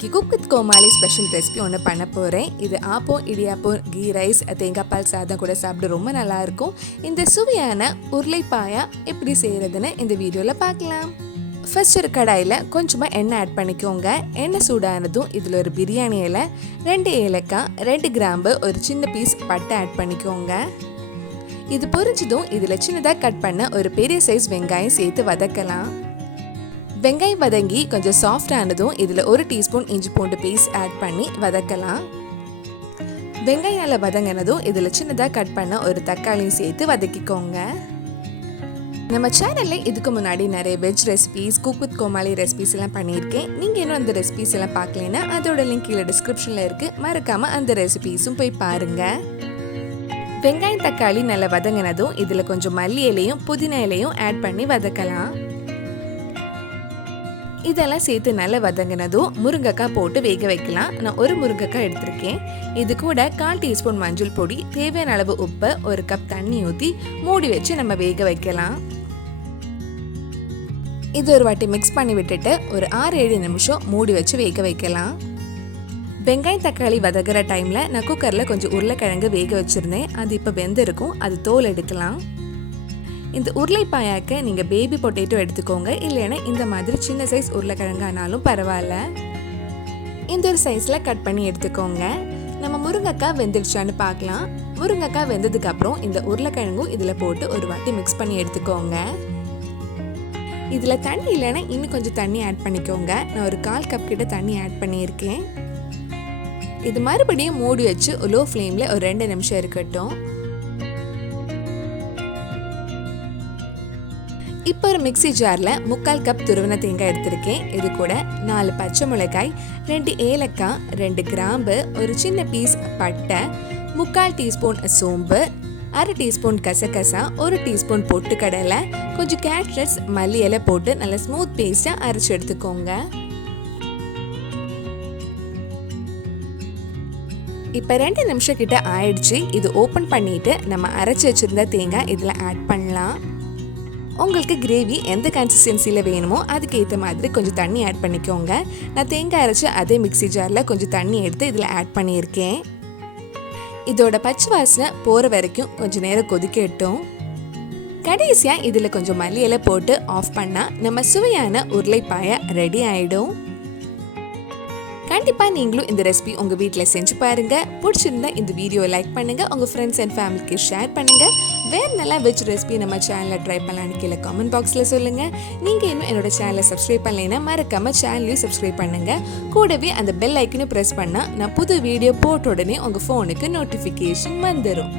இன்னைக்கு cook with Comali special recipe ஒன்று பண்ண போகிறேன். இது ஆப்பம், இடியாப்பம், கீ ரைஸ், தேங்காய் பால் சாதம் கூட சாப்பிட ரொம்ப நல்லாயிருக்கும். இந்த சுவையான உருளைப்பாயா எப்படி செய்கிறதுன்னு இந்த வீடியோவில் பார்க்கலாம். ஃபர்ஸ்ட் ஒரு கடாயில் கொஞ்சமாக எண்ணெய் ஆட் பண்ணிக்கோங்க. எண்ணெய் சூடானதும் இதில் ஒரு பிரியாணி இலை, 2 ஏலக்காய், 2 கிராம்பு, ஒரு சின்ன பீஸ் பட்டை ஆட் பண்ணிக்கோங்க. இது பொரிஞ்சதும் இதில் சின்னதாக கட் பண்ண ஒரு பெரிய சைஸ் வெங்காயம் சேர்த்து வதக்கலாம். வெங்காயம் வதங்கி கொஞ்சம் சாஃப்ட் ஆனதும் இதில் 1 டீஸ்பூன் இஞ்சி பூண்டு பேஸ்ட் ஆட் பண்ணி வதக்கலாம். வெங்காயம் நல்லா வதங்கினதும் இதில் சின்னதாக கட் பண்ண ஒரு தக்காளியும் சேர்த்து வதக்கிக்கோங்க. நம்ம சேனலில் இதுக்கு முன்னாடி நிறைய veg recipes, cook with Comali recipes எல்லாம் பண்ணியிருக்கேன். நீங்கள் இன்னும் அந்த ரெசிபீஸ் எல்லாம் பார்க்கலன்னா அதோட லிங்க் கீழே டிஸ்கிரிப்ஷனில் இருக்குது. மறக்காமல் அந்த ரெசிபீஸும் போய் பாருங்கள். வெங்காயம் தக்காளி நல்லா வதங்கினதும் இதில் கொஞ்சம் மல்லி இலையும் புதினா இலையும் ஆட் பண்ணி வதக்கலாம். இதெல்லாம் சேர்த்து நல்லா வதங்கினதும் முருங்கைக்காய் போட்டு வேக வைக்கலாம். நான் ஒரு முருங்கைக்காய் எடுத்திருக்கேன். இது கூட 1/4 டீஸ்பூன் மஞ்சள் பொடி, தேவையான அளவு உப்பு, 1 கப் தண்ணி ஊற்றி மூடி வச்சு நம்ம வேக வைக்கலாம். இது ஒரு வாட்டி மிக்ஸ் பண்ணி விட்டுட்டு ஒரு 6-7 நிமிஷம் மூடி வச்சு வேக வைக்கலாம். வெங்காயம் தக்காளி வதங்குற டைமில் நான் குக்கரில் கொஞ்சம் உருளைக்கிழங்கு வேக வச்சுருந்தேன். அது இப்போ வெந்திருக்கும். அது தோல் எடுக்கலாம். இந்த உருளைப்பாயாக்க நீங்கள் பேபி பொட்டேட்டோ எடுத்துக்கோங்க, இல்லைன்னா இந்த மாதிரி சின்ன சைஸ் உருளைக்கிழங்கானாலும் பரவாயில்ல. இந்த ஒரு சைஸில் கட் பண்ணி எடுத்துக்கோங்க. நம்ம முருங்கைக்காய் வெந்துடுச்சான்னு பார்க்கலாம். முருங்கைக்காய் வெந்ததுக்கப்புறம் இந்த உருளைக்கிழங்கும் இதில் போட்டு ஒரு வாட்டி மிக்ஸ் பண்ணி எடுத்துக்கோங்க. இதில் தண்ணி இல்லைன்னா இன்னும் கொஞ்சம் தண்ணி ஆட் பண்ணிக்கோங்க. நான் ஒரு 1/4 கப் கிட்ட தண்ணி ஆட் பண்ணியிருக்கேன். இது மறுபடியும் மூடி வச்சு லோ ஃப்ளேமில் ஒரு 2 நிமிஷம் இருக்கட்டும். இப்போ ஒரு மிக்ஸி ஜாரில் 3/4 கப் துருவன தேங்காய் எடுத்திருக்கேன். இது கூட 4 பச்சை மிளகாய், 2 ஏலக்காய், 2 கிராம்பு, ஒரு சின்ன பீஸ் பட்டை, 3/4 டீஸ்பூன் சோம்பு, 1/2 டீஸ்பூன் கசகசா, 1 டீஸ்பூன் பொட்டுக்கடலை, கொஞ்சம் கேஷ்நட்ஸ், மல்லி இலை போட்டு நல்ல ஸ்மூத் பேஸ்ட்டாக அரைச்சி எடுத்துக்கோங்க. இப்போ 2 நிமிஷம் கிட்ட ஆயிடுச்சு. இது ஓப்பன் பண்ணிட்டு நம்ம அரைச்சி வச்சிருந்த தேங்காய் இதில் ஆட் பண்ணலாம். உங்களுக்கு கிரேவி எந்த கன்சிஸ்டன்சியில் வேணுமோ அதுக்கேற்ற மாதிரி கொஞ்சம் தண்ணி ஆட் பண்ணிக்கோங்க. நான் தேங்காய் அரைச்சி அதே மிக்ஸி ஜாரில் கொஞ்சம் தண்ணி எடுத்து இதில் ஆட் பண்ணியிருக்கேன். இதோட பச்சை வாசனை போகிற வரைக்கும் கொஞ்சம் நேரம் கொதிக்கட்டும். கடைசியாக இதில் கொஞ்சம் மல்லி இலை போட்டு ஆஃப் பண்ணால் நம்ம சுவையான உருளைப்பாயா ரெடி ஆகிடும். கண்டிப்பாக நீங்களும் இந்த ரெசிபி உங்கள் வீட்டில் செஞ்சு பாருங்கள். பிடிச்சிருந்தா இந்த வீடியோ லைக் பண்ணுங்கள், உங்கள் ஃப்ரெண்ட்ஸ் அண்ட் ஃபேமிலிக்கு ஷேர் பண்ணுங்கள். வேறு நல்லா வெஜ் ரெசிபி நம்ம சேனலில் ட்ரை பண்ணலான்னு கீழே கமெண்ட் பாக்ஸில் சொல்லுங்கள். நீங்கள் இன்னும் என்னோட சேனலை சப்ஸ்கிரைப் பண்ணலைன்னா மறக்காமல் சேனலையும் சப்ஸ்கிரைப் பண்ணுங்கள். கூடவே அந்த பெல் ஐக்கனையும் ப்ரெஸ் பண்ணால் நான் புது வீடியோ போட்ட உடனே உங்கள் ஃபோனுக்கு நோட்டிஃபிகேஷன் வந்துடும்.